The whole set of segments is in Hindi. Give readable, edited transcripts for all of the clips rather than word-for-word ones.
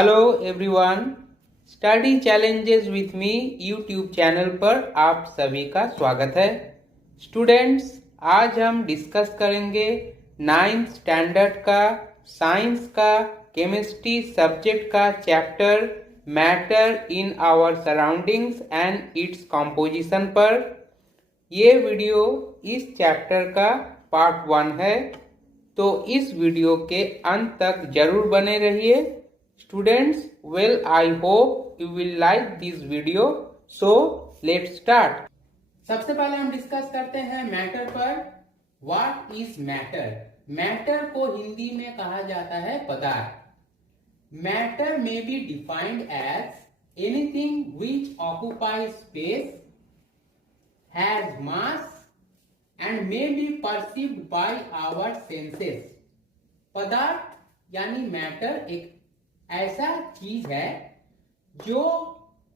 Hello everyone, study challenges with me YouTube channel पर आप सभी का स्वागत है। स्टूडेंट्स, आज हम डिस्कस करेंगे 9th स्टैंडर्ड का साइंस का केमिस्ट्री सब्जेक्ट का chapter matter in our surroundings and its composition पर। ये वीडियो इस चैप्टर का पार्ट 1 है, तो इस वीडियो के अंत तक जरूर बने रहिए। Students, well, I hope you will like this video. So, let's start. सबसे पहले हम डिस्कस करते हैं मैटर पर। What is matter? मैटर को हिंदी में कहा जाता है पदार्थ। Matter may be defined as anything which occupies space, has mass and may be perceived by our senses. पदार्थ यानी मैटर एक ऐसा चीज है जो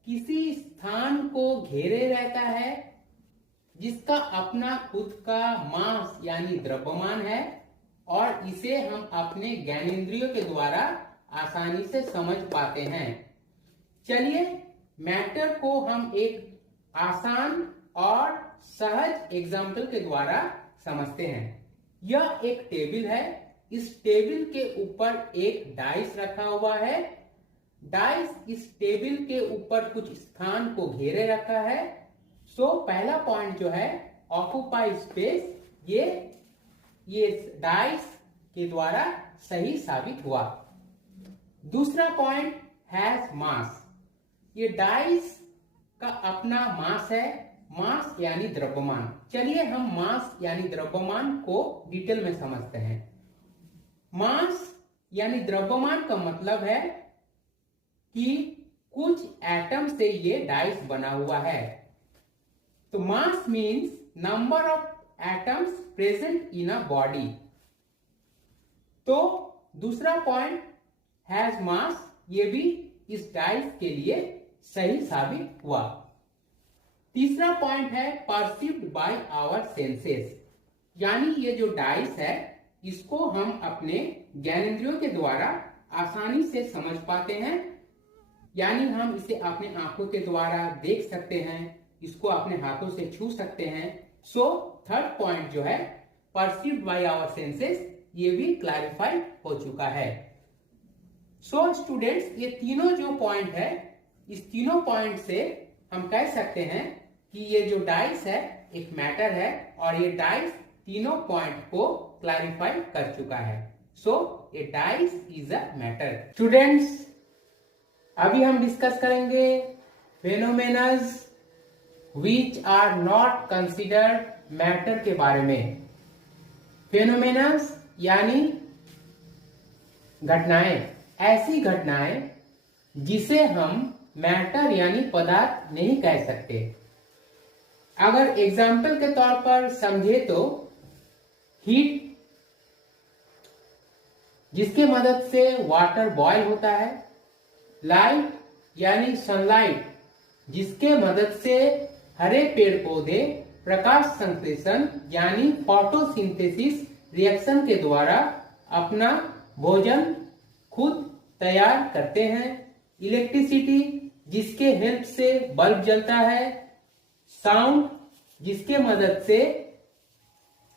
किसी स्थान को घेरे रहता है, जिसका अपना खुद का मास यानी द्रव्यमान है, और इसे हम अपने ज्ञानेंद्रियों के द्वारा आसानी से समझ पाते हैं। चलिए मैटर को हम एक आसान और सहज एग्जाम्पल के द्वारा समझते हैं। यह एक टेबल है। इस टेबल के ऊपर एक डाइस रखा हुआ है। डाइस इस टेबल के ऊपर कुछ स्थान को घेरे रखा है। सो पहला पॉइंट जो है ऑक्यूपाई स्पेस, ये डाइस के द्वारा सही साबित हुआ। दूसरा पॉइंट हैज मास, ये डाइस का अपना मास है। मास यानी द्रव्यमान। चलिए हम मास यानी द्रव्यमान को डिटेल में समझते हैं। मास यानी द्रव्यमान का मतलब है कि कुछ एटम से ये डाइस बना हुआ है। तो mass means number of atoms present in a body. तो दूसरा पॉइंट हैज मास, ये भी इस डाइस के लिए सही साबित हुआ। तीसरा पॉइंट है परसीव्ड बाय आवर सेंसेस, यानी ये जो डाइस है इसको हम अपने ज्ञानेंद्रियों के द्वारा आसानी से समझ पाते हैं, यानी हम इसे अपने आंखों के द्वारा देख सकते हैं, इसको अपने हाथों से छू सकते हैं। सो थर्ड पॉइंट जो है परसीव्ड बाय आवर सेंसेस, ये भी क्लैरिफाई हो चुका है। सो स्टूडेंट्स, ये तीनों जो पॉइंट है, इस तीनों पॉइंट से हम कह सकते हैं कि ये जो डाइस है एक मैटर है, और ये डाइस तीनों पॉइंट को क्लैरिफाई कर चुका है। So a dice is a matter. Students, अभी हम डिस्कस करेंगे phenomena which are not considered matter के बारे में। फेनोमेनस यानी घटनाएं, ऐसी घटनाएं जिसे हम मैटर यानी पदार्थ नहीं कह सकते। अगर एग्जाम्पल के तौर पर समझे तो हीट, जिसके मदद से वाटर बॉयल होता है। लाइट यानी सनलाइट, जिसके मदद से हरे पेड़ पौधे प्रकाश संश्लेषण यानी फोटोसिंथेसिस रिएक्शन के द्वारा अपना भोजन खुद तैयार करते हैं। इलेक्ट्रिसिटी, जिसके हेल्प से बल्ब जलता है। साउंड, जिसके मदद से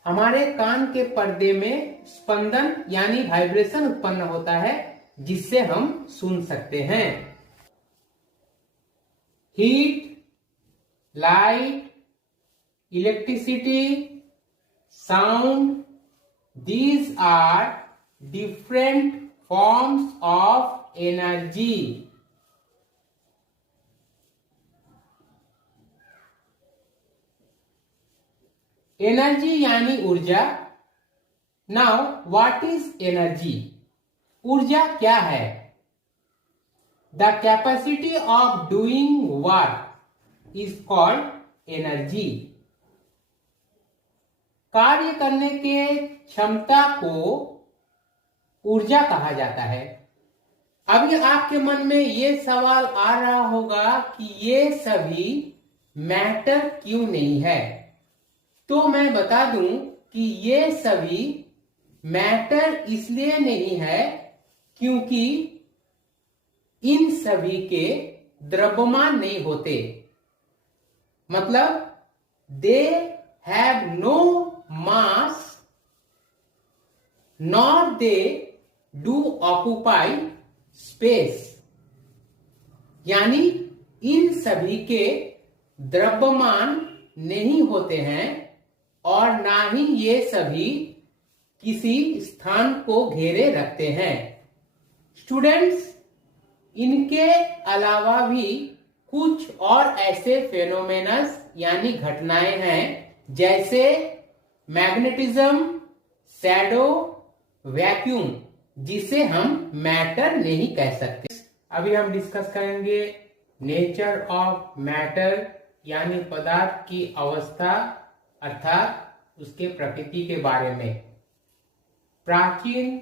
हमारे कान के पर्दे में स्पंदन यानी वाइब्रेशन उत्पन्न होता है, जिससे हम सुन सकते हैं। Heat, light, electricity, sound, these are different forms of energy. Energy यानी ऊर्जा। Now what is energy? ऊर्जा क्या है? The capacity of doing work is called energy. कार्य करने के क्षमता को ऊर्जा कहा जाता है। अभी आपके मन में ये सवाल आ रहा होगा कि ये सभी मैटर क्यों नहीं है? तो मैं बता दूं कि ये सभी मैटर इसलिए नहीं है क्योंकि इन सभी के द्रव्यमान नहीं होते, मतलब they have no mass nor they do occupy space, यानी इन सभी के द्रव्यमान नहीं होते हैं और ना ही ये सभी किसी स्थान को घेरे रखते हैं। स्टूडेंट्स, इनके अलावा भी कुछ और ऐसे फेनोमेनस यानी घटनाएं हैं जैसे मैग्नेटिज्म, शैडो, वैक्यूम, जिसे हम मैटर नहीं कह सकते। अभी हम डिस्कस करेंगे नेचर ऑफ मैटर यानी पदार्थ की अवस्था अर्थात उसके प्रकृति के बारे में। प्राचीन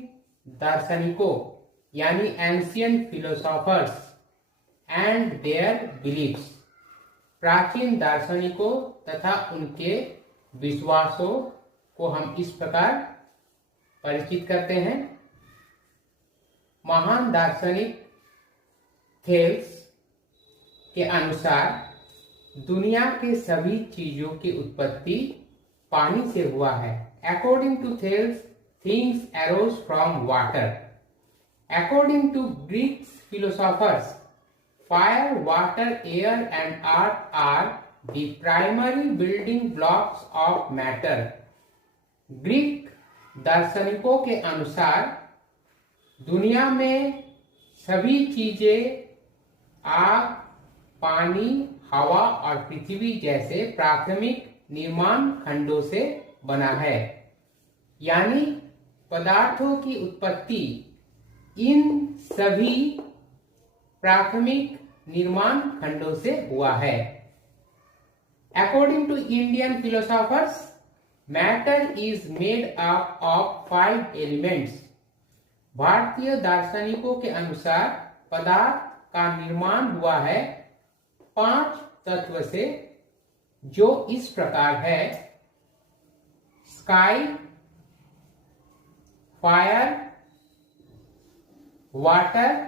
दार्शनिकों यानी ancient philosophers and their beliefs, प्राचीन दार्शनिकों तथा उनके विश्वासों को हम इस प्रकार परिचित करते हैं। महान दार्शनिक थेल्स के अनुसार दुनिया के सभी चीजों की उत्पत्ति पानी से हुआ है। According to Thales, things arose from water. According to Greek philosophers, fire, water, air and earth are the primary building blocks of matter. Greek दार्शनिकों के अनुसार दुनिया में सभी चीजें आग, पानी, हवा और पृथ्वी जैसे प्राथमिक निर्माण खंडों से बना है, यानी पदार्थों की उत्पत्ति इन सभी प्राथमिक निर्माण खंडों से हुआ है। According to Indian philosophers, matter is made up of 5 elements. भारतीय दार्शनिकों के अनुसार पदार्थ का निर्माण हुआ है 5 तत्व से, जो इस प्रकार है: sky, fire, water,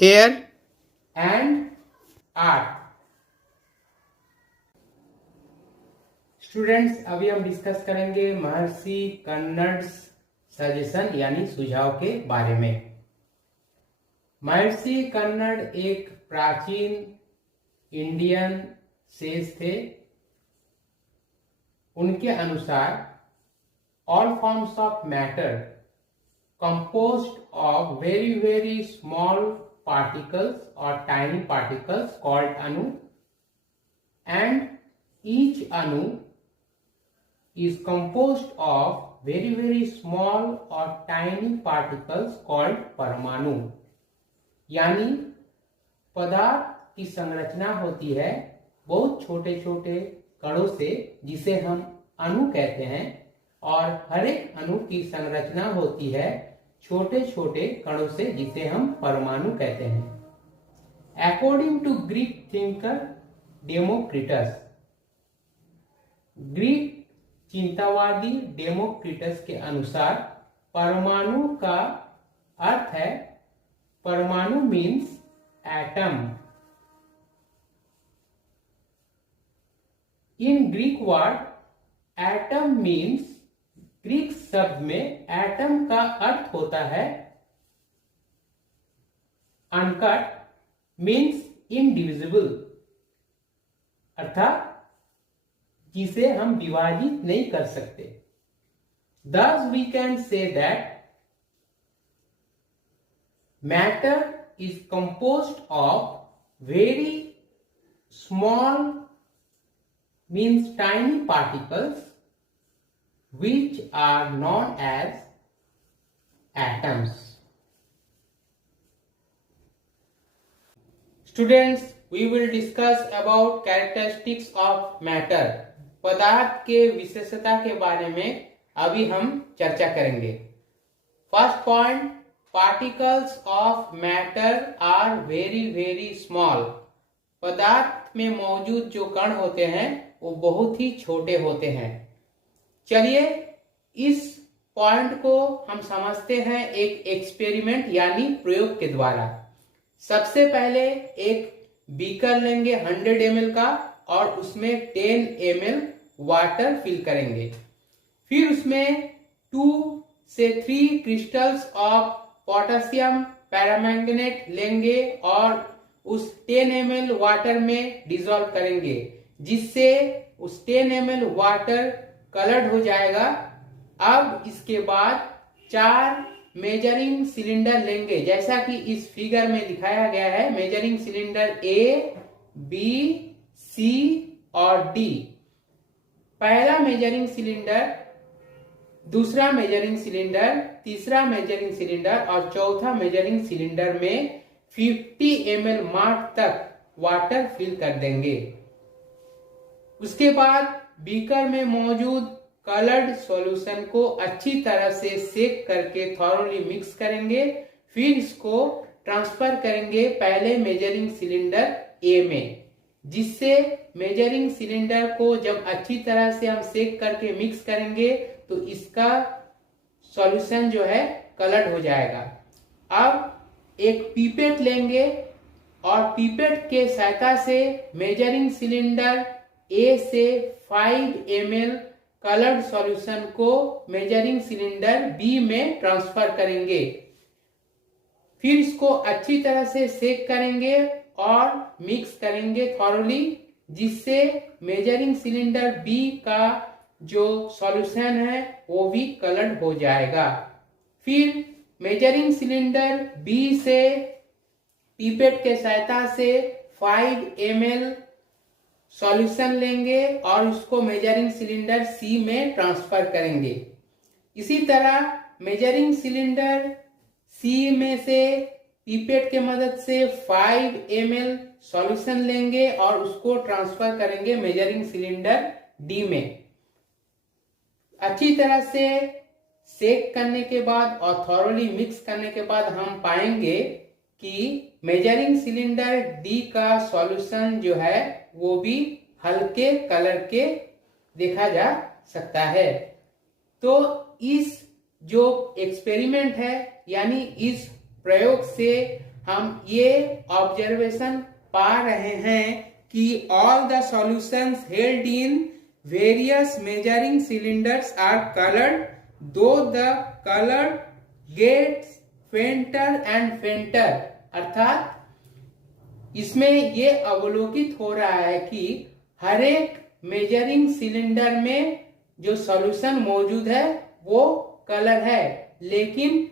air and earth. Students, अभी हम डिस्कस करेंगे महर्षि कर्णड्स सजेशन यानी सुझाव के बारे में। महर्षि कर्णड एक प्राचीन इंडियन सेज थे। उनके अनुसार all forms of matter composed of very small particles or tiny particles called anu, and each anu is composed of very small or tiny particles called परमाणु। यानी पदार्थ की संरचना होती है बहुत छोटे छोटे कणों से, जिसे हम अणु कहते हैं, और हर एक अणु की संरचना होती है छोटे छोटे कणों से, जिसे हम परमाणु कहते हैं। According to Greek thinker Democritus, Greek चिंतावादी डेमोक्रिटस के अनुसार परमाणु का अर्थ है, परमाणु means atom. In Greek word atom means, Greek शब्द में एटम का अर्थ होता है अनकट, मीन्स इनडिविजिबल, अर्थात जिसे हम विभाजित नहीं कर सकते। Thus we can say that matter is composed of very small, means tiny particles, which are known as atoms. Students, we will discuss about characteristics of matter. पदार्थ के विशेषता के बारे में अभी हम चर्चा करेंगे। First point, particles of matter are very small. पदार्थ में मौजूद जो कण होते हैं वो बहुत ही छोटे होते हैं। चलिए इस पॉइंट को हम समझते हैं एक एक्सपेरिमेंट यानी प्रयोग के द्वारा। सबसे पहले एक बीकर लेंगे 100 ml का और उसमें 10 ml वाटर फिल करेंगे। फिर उसमें 2 से 3 क्रिस्टल्स ऑफ पोटेशियम पैरामैंगनेट लेंगे और उस 10 ml वाटर में डिसॉल्व करेंगे, जिससे उस 10 ml वाटर कलर्ड हो जाएगा। अब इसके बाद 4 मेजरिंग सिलेंडर लेंगे, जैसा कि इस फिगर में दिखाया गया है। मेजरिंग सिलेंडर ए, बी, सी और डी। पहला मेजरिंग सिलेंडर, दूसरा मेजरिंग सिलेंडर, तीसरा मेजरिंग सिलेंडर और चौथा मेजरिंग सिलेंडर में 50 ml मार्क तक वाटर फिल कर देंगे। उसके बाद बीकर में मौजूद कलर्ड सॉल्यूशन को अच्छी तरह से सेक करके थॉरोली मिक्स करेंगे। फिर इसको ट्रांसफर करेंगे पहले मेजरिंग सिलेंडर ए में, जिससे मेजरिंग सिलेंडर को जब अच्छी तरह से हम सेक करके मिक्स करेंगे तो इसका सॉल्यूशन जो है कलर्ड हो जाएगा। अब एक पीपेट लेंगे और पीपेट के सहायता से मेजरिंग सिलेंडर ए से 5 ml कलर्ड सॉल्यूशन को मेजरिंग सिलेंडर बी में ट्रांसफर करेंगे। फिर इसको अच्छी तरह से सेक करेंगे और मिक्स करेंगे थॉरोली, जिससे मेजरिंग सिलेंडर बी का जो सॉल्यूशन है वो भी कलर्ड हो जाएगा। फिर मेजरिंग सिलेंडर बी से पीपेट के सहायता से 5 ml सॉल्यूशन लेंगे और उसको मेजरिंग सिलेंडर सी में ट्रांसफर करेंगे। इसी तरह मेजरिंग सिलेंडर सी में से पीपेट के मदद से 5 ml सॉल्यूशन लेंगे और उसको ट्रांसफर करेंगे मेजरिंग सिलेंडर डी में। अच्छी तरह से सेक करने के बाद और थॉरोली मिक्स करने के बाद हम पाएंगे कि मेजरिंग सिलेंडर डी का सॉल्यूशन जो है वो भी हल्के कलर के देखा जा सकता है। तो इस जो एक्सपेरिमेंट है, यानी इस प्रयोग से हम ये ऑब्जर्वेशन पा रहे हैं कि all the solutions held in various measuring cylinders are coloured, though the colour gets fainter and fainter. अर्थात इसमें ये अवलोकित हो रहा है कि हर एक मेजरिंग सिलेंडर में जो सॉल्यूशन मौजूद है वो कलर है, लेकिन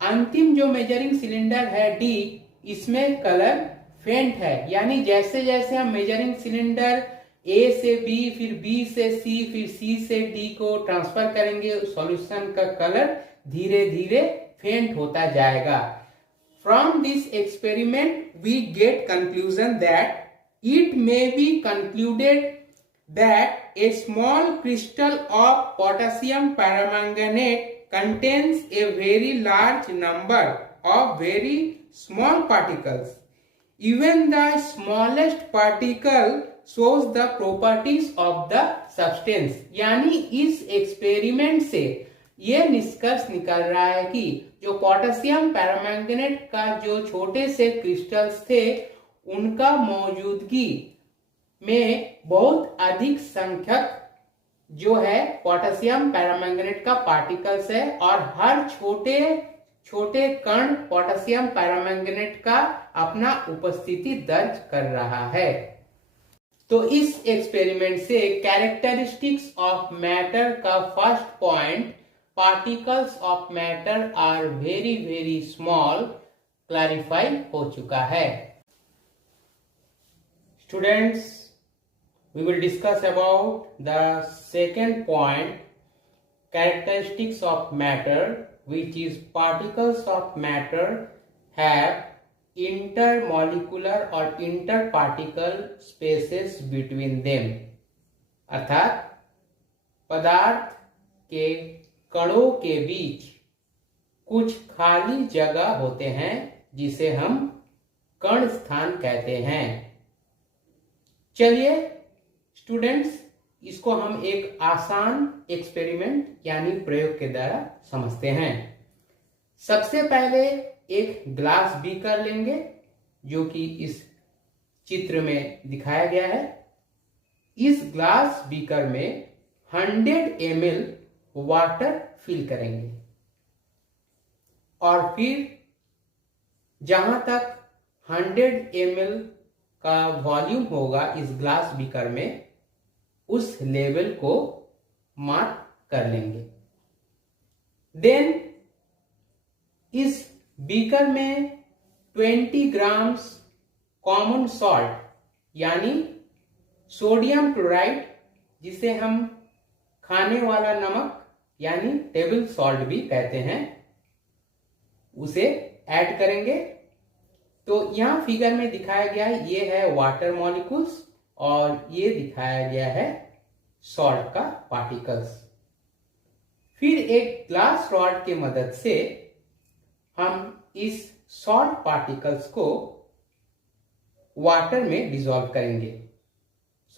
अंतिम जो मेजरिंग सिलेंडर है डी, इसमें कलर फेंट है। यानी जैसे जैसे हम मेजरिंग सिलेंडर ए से बी, फिर बी से सी, फिर सी से डी को ट्रांसफर करेंगे, सॉल्यूशन का कलर धीरे धीरे फेंट होता जाएगा। From this experiment, we get conclusion that it may be concluded that a small crystal of potassium paramanganate contains a very large number of very small particles. Even the smallest particle shows the properties of the substance. यानी इस एक्सपेरिमेंट से ये निष्कर्ष निकल रहा है कि जो पोटेशियम पैरामैंगनेट का जो छोटे से क्रिस्टल्स थे, उनका मौजूदगी में बहुत अधिक संख्यक जो है पोटेशियम पैरामैंगनेट का पार्टिकल्स है और हर छोटे छोटे कण पोटेशियम पैरामैंगनेट का अपना उपस्थिति दर्ज कर रहा है। तो इस एक्सपेरिमेंट से कैरेक्टरिस्टिक्स ऑफ मैटर का first point, particles of matter are very very small, clarify हो चुका है। Students, we will discuss about the second point, characteristics of matter, which is particles of matter have intermolecular or interparticle spaces between them। अर्थात पदार्थ के कणों के बीच कुछ खाली जगह होते हैं जिसे हम कण स्थान कहते हैं। चलिए स्टूडेंट्स, इसको हम एक आसान एक्सपेरिमेंट यानी प्रयोग के द्वारा समझते हैं। सबसे पहले एक ग्लास बीकर लेंगे जो कि इस चित्र में दिखाया गया है, इस ग्लास बीकर में 100 ml वाटर फिल करेंगे और फिर जहां तक 100 ml का वॉल्यूम होगा इस ग्लास बीकर में, उस लेवल को मार्क कर लेंगे। देन इस बीकर में 20 ग्राम्स कॉमन सॉल्ट यानी सोडियम क्लोराइड, जिसे हम खाने वाला नमक यानी टेबल सॉल्ट भी कहते हैं, उसे ऐड करेंगे। तो यहां फिगर में दिखाया गया है, ये है वाटर मॉलिक्यूल्स और ये दिखाया गया है सॉल्ट का पार्टिकल्स। फिर एक ग्लास रॉड की मदद से हम इस सॉल्ट पार्टिकल्स को वाटर में डिसॉल्व करेंगे।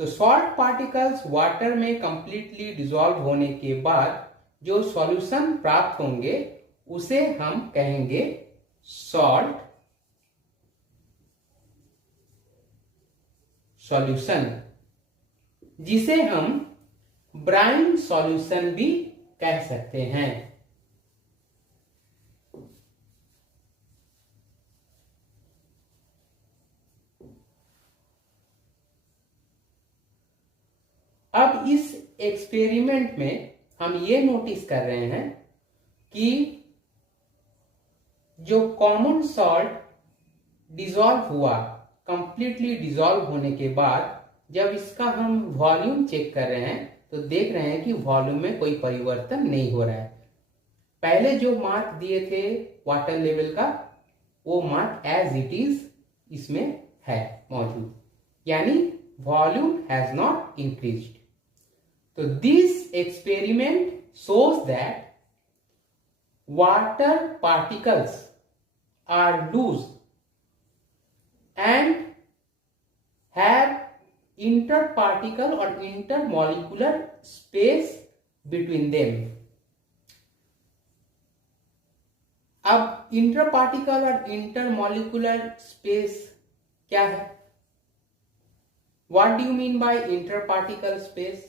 सो सॉल्ट पार्टिकल्स वाटर में कंप्लीटली डिसॉल्व होने के बाद जो सॉल्यूशन प्राप्त होंगे उसे हम कहेंगे सॉल्ट सॉल्यूशन, जिसे हम ब्राइन सॉल्यूशन भी कह सकते हैं। अब इस एक्सपेरिमेंट में हम ये नोटिस कर रहे हैं कि जो कॉमन सॉल्ट डिसॉल्व हुआ, कंप्लीटली डिसॉल्व होने के बाद जब इसका हम वॉल्यूम चेक कर रहे हैं तो देख रहे हैं कि वॉल्यूम में कोई परिवर्तन नहीं हो रहा है। पहले जो मार्क दिए थे वाटर लेवल का, वो मार्क एज इट इज इसमें है मौजूद, यानी वॉल्यूम हैज नॉट इंक्रीज्ड। तो this experiment shows that water particles are loose and have interparticle or intermolecular space between them. अब इंटरपार्टिकल और इंटरमॉलिकुलर स्पेस क्या है? What do you mean by interparticle space?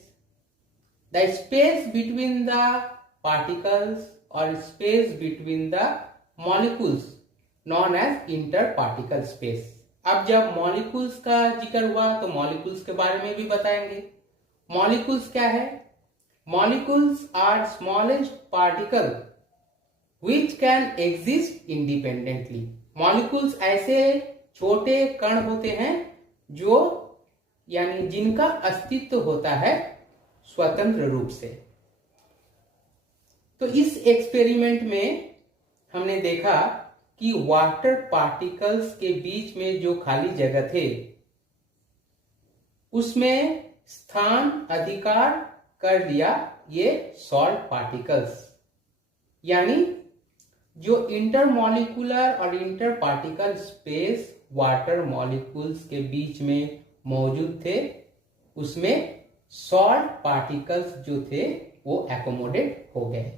The space between the particles or space between the molecules known as interparticle space. अब जब मॉलिक्यूल्स का जिक्र हुआ तो मॉलिक्यूल्स के बारे में भी बताएंगे। मॉलिक्यूल्स क्या है? Molecules are smallest particle which can exist independently. Molecules ऐसे छोटे कण होते हैं जो यानी जिनका अस्तित्व होता है स्वतंत्र रूप से। तो इस एक्सपेरिमेंट में हमने देखा कि वाटर पार्टिकल्स के बीच में जो खाली जगह थे उसमें स्थान अधिकार कर लिया ये सॉल्ट पार्टिकल्स, यानी जो इंटरमॉलिक्यूलर और inter particle space water molecules के बीच में मौजूद थे उसमें सॉल्ट पार्टिकल्स जो थे वो एकोमोडेट हो गए।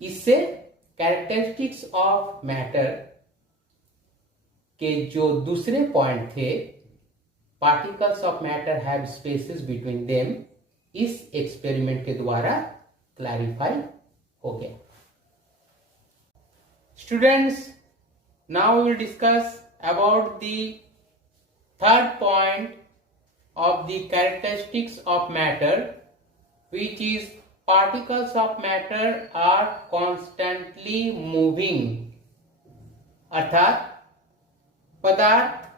इससे कैरेक्टरिस्टिक्स ऑफ मैटर के जो दूसरे पॉइंट थे, particles of matter have spaces between them, इस एक्सपेरिमेंट के द्वारा क्लैरिफाई हो गया। Students, now we will discuss about the third point of the characteristics of matter, which is particles of matter are constantly moving. अर्थात पदार्थ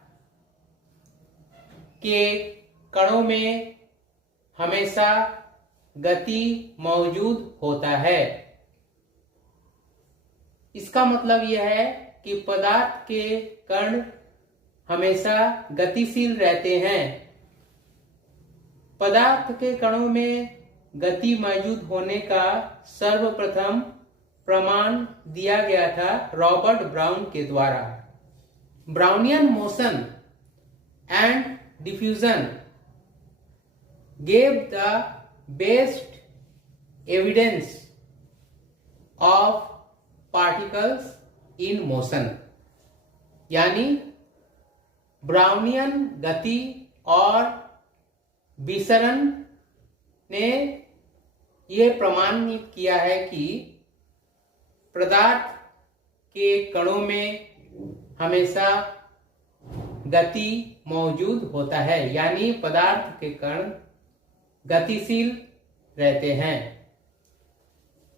के कणों में हमेशा गति मौजूद होता है। इसका मतलब यह है कि पदार्थ के कण हमेशा गतिशील रहते हैं। पदार्थ के कणों में गति मौजूद होने का सर्वप्रथम प्रमाण दिया गया था रॉबर्ट ब्राउन के द्वारा। Brownian motion and diffusion gave the best evidence of particles in motion, यानी ब्राउनियन गति और विसरण ने ये प्रमाणित किया है कि पदार्थ के कणों में हमेशा गति मौजूद होता है, यानी पदार्थ के कण गतिशील रहते हैं।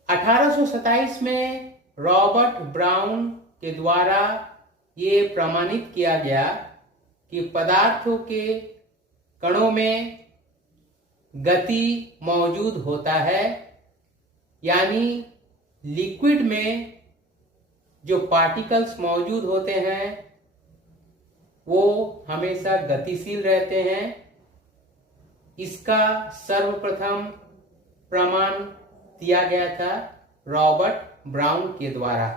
1827 में रॉबर्ट ब्राउन के द्वारा ये प्रमाणित किया गया कि पदार्थों के कणों में गति मौजूद होता है, यानी लिक्विड में जो पार्टिकल्स मौजूद होते हैं वो हमेशा गतिशील रहते हैं। इसका सर्वप्रथम प्रमाण दिया गया था रॉबर्ट ब्राउन के द्वारा,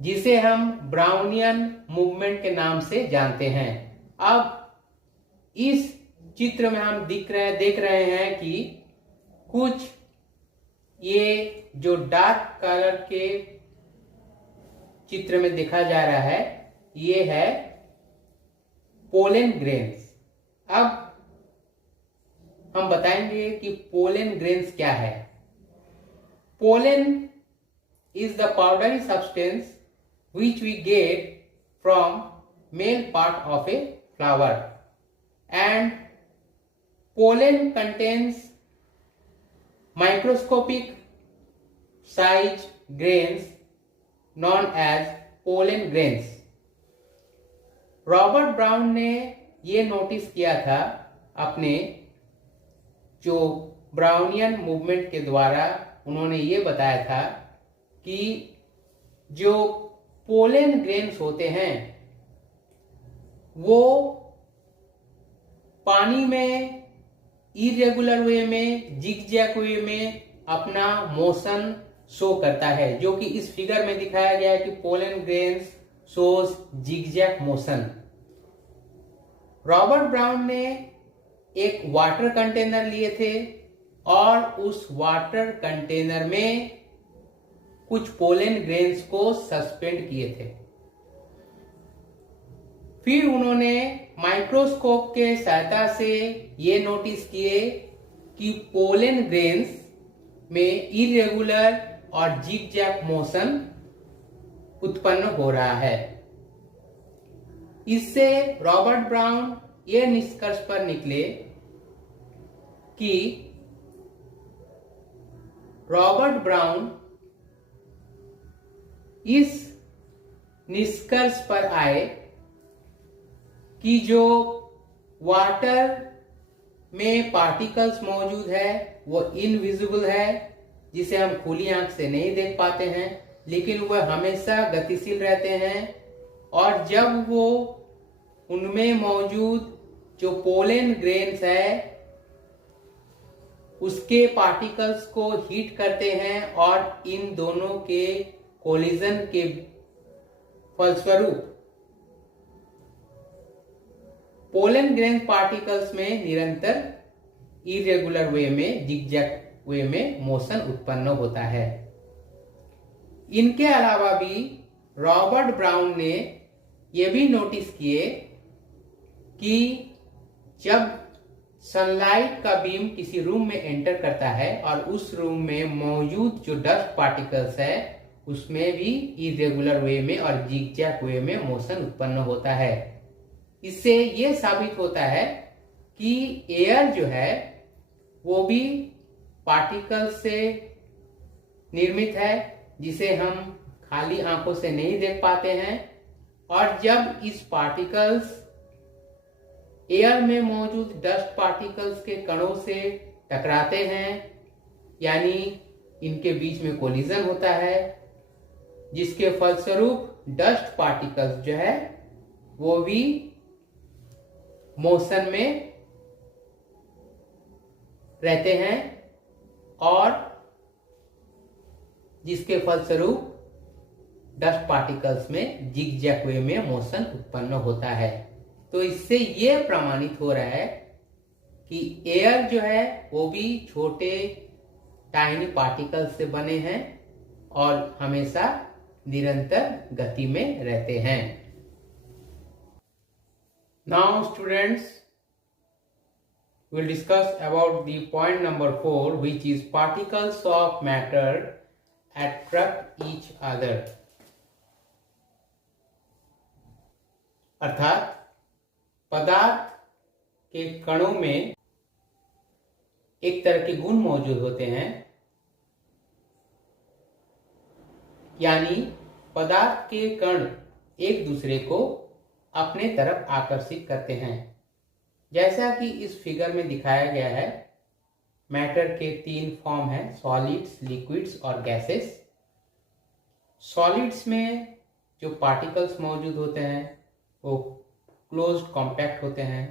जिसे हम ब्राउनियन मूवमेंट के नाम से जानते हैं। अब इस चित्र में हम देख रहे हैं कि कुछ ये जो डार्क कलर के चित्र में देखा जा रहा है ये है पोलन ग्रेन्स। अब हम बताएंगे कि पोलन ग्रेन्स क्या है। Pollen is the powdery substance which we get from male part of a flower, and pollen contains microscopic size grains known as pollen grains. Robert brown ने ये नोटिस किया था अपने जो ब्राउनियन मूवमेंट के द्वारा, उन्होंने ये बताया था कि जो पोलन ग्रेन्स होते हैं वो पानी में इरेगुलर वे में, जिगजैग वे में अपना मोशन शो करता है, जो कि इस फिगर में दिखाया गया है कि pollen grains shows zigzag motion. Robert brown ने एक वाटर कंटेनर लिए थे और उस वाटर कंटेनर में कुछ पोलन ग्रेन्स को सस्पेंड किए थे। फिर उन्होंने माइक्रोस्कोप के सहायता से ये नोटिस किए कि पोलन ग्रेन्स में इरेगुलर और जिगजैग मोशन उत्पन्न हो रहा है। इससे रॉबर्ट ब्राउन ये निष्कर्ष पर निकले कि रॉबर्ट ब्राउन इस निष्कर्ष पर आए कि जो वाटर में पार्टिकल्स मौजूद है वो इनविजिबल है, जिसे हम खुली आंख से नहीं देख पाते हैं, लेकिन वह हमेशा गतिशील रहते हैं। और जब वो उनमें मौजूद जो पोलन ग्रेन्स है उसके पार्टिकल्स को हीट करते हैं और इन दोनों के कोलिजन के फलस्वरूप पोलन ग्रेन पार्टिकल्स में निरंतर इरेगुलर वे में, जिगजैग वे में मोशन उत्पन्न होता है। इनके अलावा भी रॉबर्ट ब्राउन ने यह भी नोटिस किए कि जब सनलाइट का बीम किसी रूम में एंटर करता है और उस रूम में मौजूद जो डस्ट पार्टिकल्स है उसमें भी इरेगुलर वे में और जिगजैग वे में मोशन उत्पन्न होता है। इससे यह साबित होता है कि एयर जो है वो भी पार्टिकल्स से निर्मित है, जिसे हम खाली आंखों से नहीं देख पाते हैं। और जब इस पार्टिकल्स एयर में मौजूद डस्ट पार्टिकल्स के कणों से टकराते हैं, यानी इनके बीच में कोलिजन होता है, जिसके फलस्वरूप डस्ट पार्टिकल्स जो है वो भी मोशन में रहते हैं और जिसके फलस्वरूप डस्ट पार्टिकल्स में जिगजैग वे में मोशन उत्पन्न होता है। तो इससे यह प्रमाणित हो रहा है कि एयर जो है वो भी छोटे टाइनी पार्टिकल्स से बने हैं और हमेशा निरंतर गति में रहते हैं। Now students, we will discuss about the point number 4, which is particles of matter attract each other. अर्थात पदार्थ के कणों में एक तरह के गुण मौजूद होते हैं, यानी पदार्थ के कण एक दूसरे को अपने तरफ आकर्षित करते हैं। जैसा कि इस फिगर में दिखाया गया है, मैटर के 3 फॉर्म हैं, सॉलिड्स, लिक्विड्स और गैसेस। सॉलिड्स में जो पार्टिकल्स मौजूद होते हैं वो क्लोज्ड कॉम्पैक्ट होते हैं।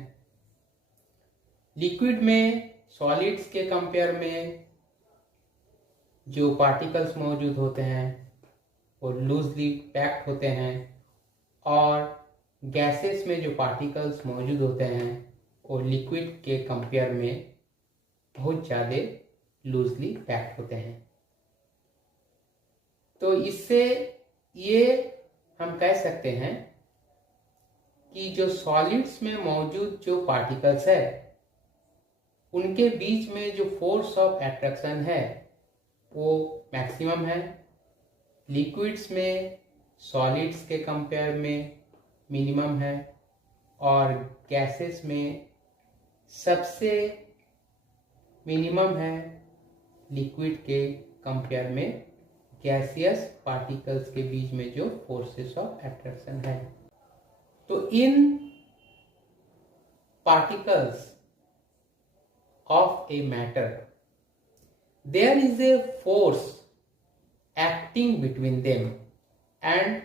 लिक्विड में सॉलिड्स के कंपेयर में जो पार्टिकल्स मौजूद होते हैं वो लूजली पैक्ड होते हैं, और गैसेस में जो पार्टिकल्स मौजूद होते हैं वो लिक्विड के कंपेयर में बहुत ज़्यादा लूजली पैक्ड होते हैं। तो इससे ये हम कह सकते हैं कि जो सॉलिड्स में मौजूद जो पार्टिकल्स है उनके बीच में जो फोर्स ऑफ अट्रैक्शन है वो मैक्सिमम है। लिक्विड्स में सॉलिड्स के कंपेयर में मिनिमम है, और गैसेस में सबसे मिनिमम है लिक्विड के कंपेयर में। गैसियस पार्टिकल्स के बीच में जो फोर्सेस ऑफ अट्रैक्शन है, तो इन particles of a matter there is a force acting between them, and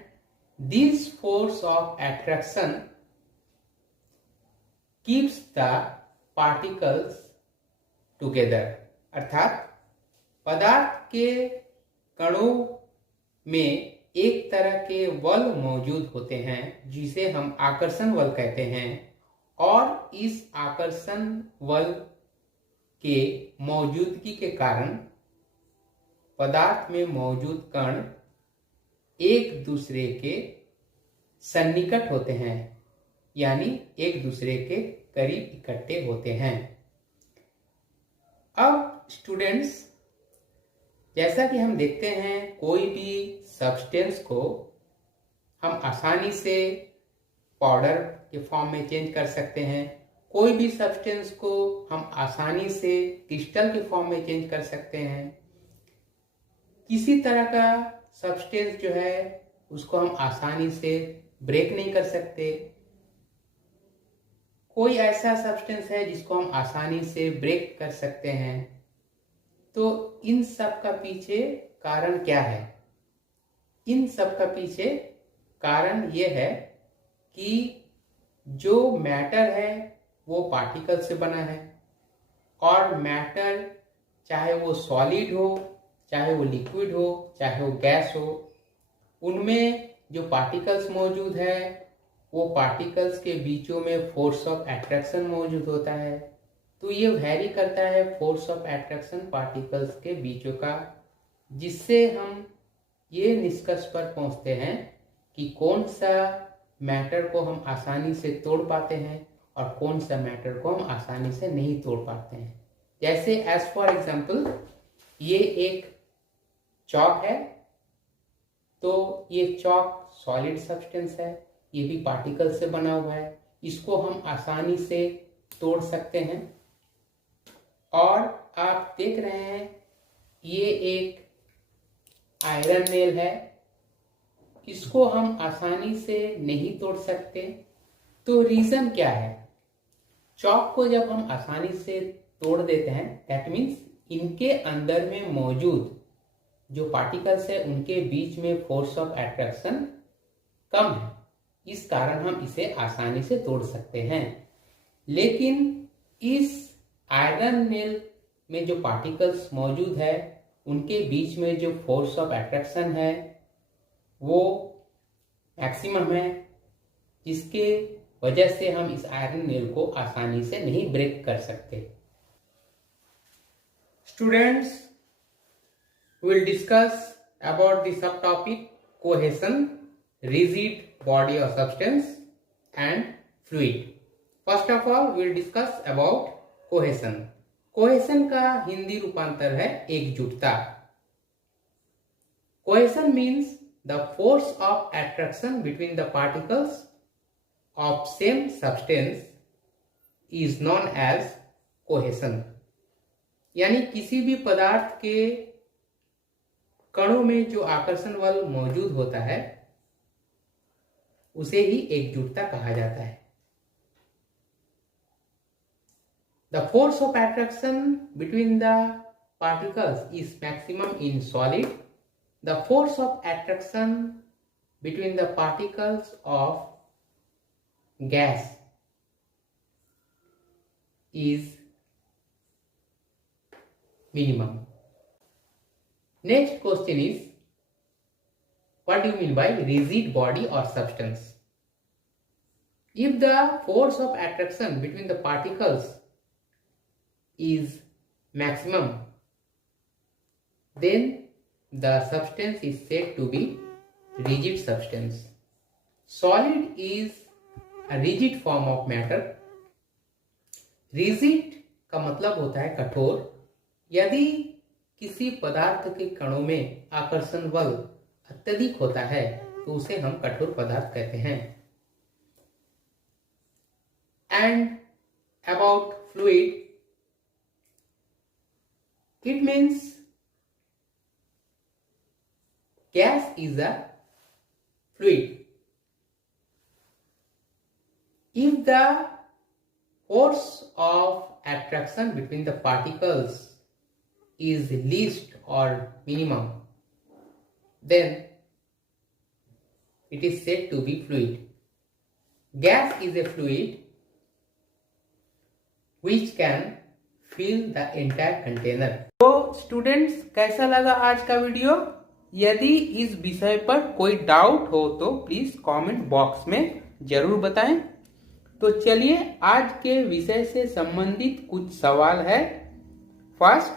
this force of attraction keeps the particles together। अर्थात पदार्थ के कणों में एक तरह के बल मौजूद होते हैं जिसे हम आकर्षण बल कहते हैं, और इस आकर्षण बल के मौजूदगी के कारण पदार्थ में मौजूद कण एक दूसरे के सन्निकट होते हैं, यानी एक दूसरे के करीब इकट्ठे होते हैं। अब स्टूडेंट्स, जैसा कि हम देखते हैं कोई भी सब्सटेंस को हम आसानी से पाउडर के फॉर्म में चेंज कर सकते हैं, कोई भी सब्सटेंस को हम आसानी से क्रिस्टल के फॉर्म में चेंज कर सकते हैं। किसी तरह का सब्सटेंस जो है उसको हम आसानी से ब्रेक नहीं कर सकते। कोई ऐसा सब्सटेंस है जिसको हम आसानी से ब्रेक कर सकते हैं। तो इन सब का पीछे कारण क्या है? इन सब का पीछे कारण ये है कि जो मैटर है वो पार्टिकल से बना है, और मैटर चाहे वो सॉलिड हो, चाहे वो लिक्विड हो, चाहे वो गैस हो, उनमें जो पार्टिकल्स मौजूद है वो पार्टिकल्स के बीचों में फोर्स ऑफ अट्रैक्शन मौजूद होता है। तो ये वैरी करता है फोर्स ऑफ अट्रैक्शन पार्टिकल्स के बीचों का, जिससे हम ये निष्कर्ष पर पहुंचते हैं कि कौन सा मैटर को हम आसानी से तोड़ पाते हैं और कौन सा मैटर को हम आसानी से नहीं तोड़ पाते हैं। जैसे एज फॉर एग्जाम्पल, ये एक चॉक है, तो ये चॉक सॉलिड सब्सटेंस है, ये भी पार्टिकल से बना हुआ है, इसको हम आसानी से तोड़ सकते हैं। और आप देख रहे हैं ये एक आयरन नेल है, इसको हम आसानी से नहीं तोड़ सकते। तो रीजन क्या है? चॉक को जब हम आसानी से तोड़ देते हैं, दैट मीन्स इनके अंदर में मौजूद जो पार्टिकल्स है उनके बीच में फोर्स ऑफ अट्रैक्शन कम है, इस कारण हम इसे आसानी से तोड़ सकते हैं। लेकिन इस आयरन नेल में जो पार्टिकल्स मौजूद है उनके बीच में जो फोर्स ऑफ अट्रैक्शन है वो मैक्सिमम है, जिसके वजह से हम इस आयरन नेल को आसानी से नहीं ब्रेक कर सकते। Students, will discuss about the sub topic cohesion, rigid body और substance and fluid. First of all will discuss about cohesion. Cohesion का हिंदी रूपांतर है एकजुटता। Cohesion means the force of attraction between the particles of same substance is known as cohesion. यानी किसी भी पदार्थ के कणों में जो आकर्षण बल मौजूद होता है उसे ही एकजुटता कहा जाता है। The force of attraction between the particles is maximum in solid. The force of attraction between the particles of gas is minimum. Next question is, what do you mean by rigid body or substance? If the force of attraction between the particles is maximum, then the substance is said to be rigid substance. Solid is a rigid form of matter. Rigid का मतलब होता है कठोर। यदि किसी पदार्थ के कणों में आकर्षण बल अत्यधिक होता है तो उसे हम कठोर पदार्थ कहते हैं। And about fluid, it means gas is a fluid. If the force of attraction between the particles is least or minimum, then it is said to be fluid. Gas is a fluid which can fill the entire container. तो स्टूडेंट्स, कैसा लगा आज का वीडियो? यदि इस विषय पर कोई डाउट हो तो प्लीज कमेंट बॉक्स में जरूर बताएं। तो चलिए आज के विषय से संबंधित कुछ सवाल है। First,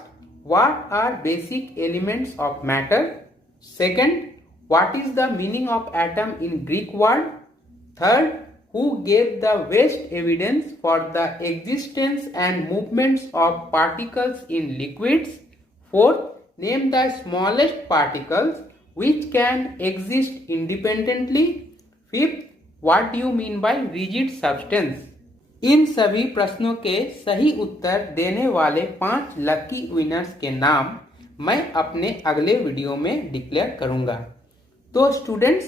what are basic elements of matter? Second, what is the meaning of atom in Greek word? Third, who gave the best evidence for the existence and movements of particles in liquids? Fourth, name the smallest particles which can exist independently. Fifth, what do you mean by rigid substance? इन सभी प्रश्नों के सही उत्तर देने वाले 5 लकी विनर्स के नाम मैं अपने अगले वीडियो में डिक्लेयर करूंगा। तो स्टूडेंट्स,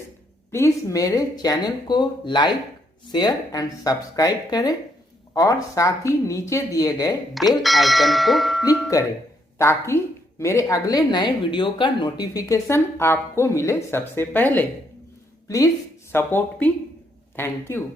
प्लीज मेरे चैनल को लाइक, शेयर एंड सब्सक्राइब करें और साथ ही नीचे दिए गए बेल आइकन को क्लिक करें ताकि मेरे अगले नए वीडियो का नोटिफिकेशन आपको मिले सबसे पहले। Please support me. Thank you.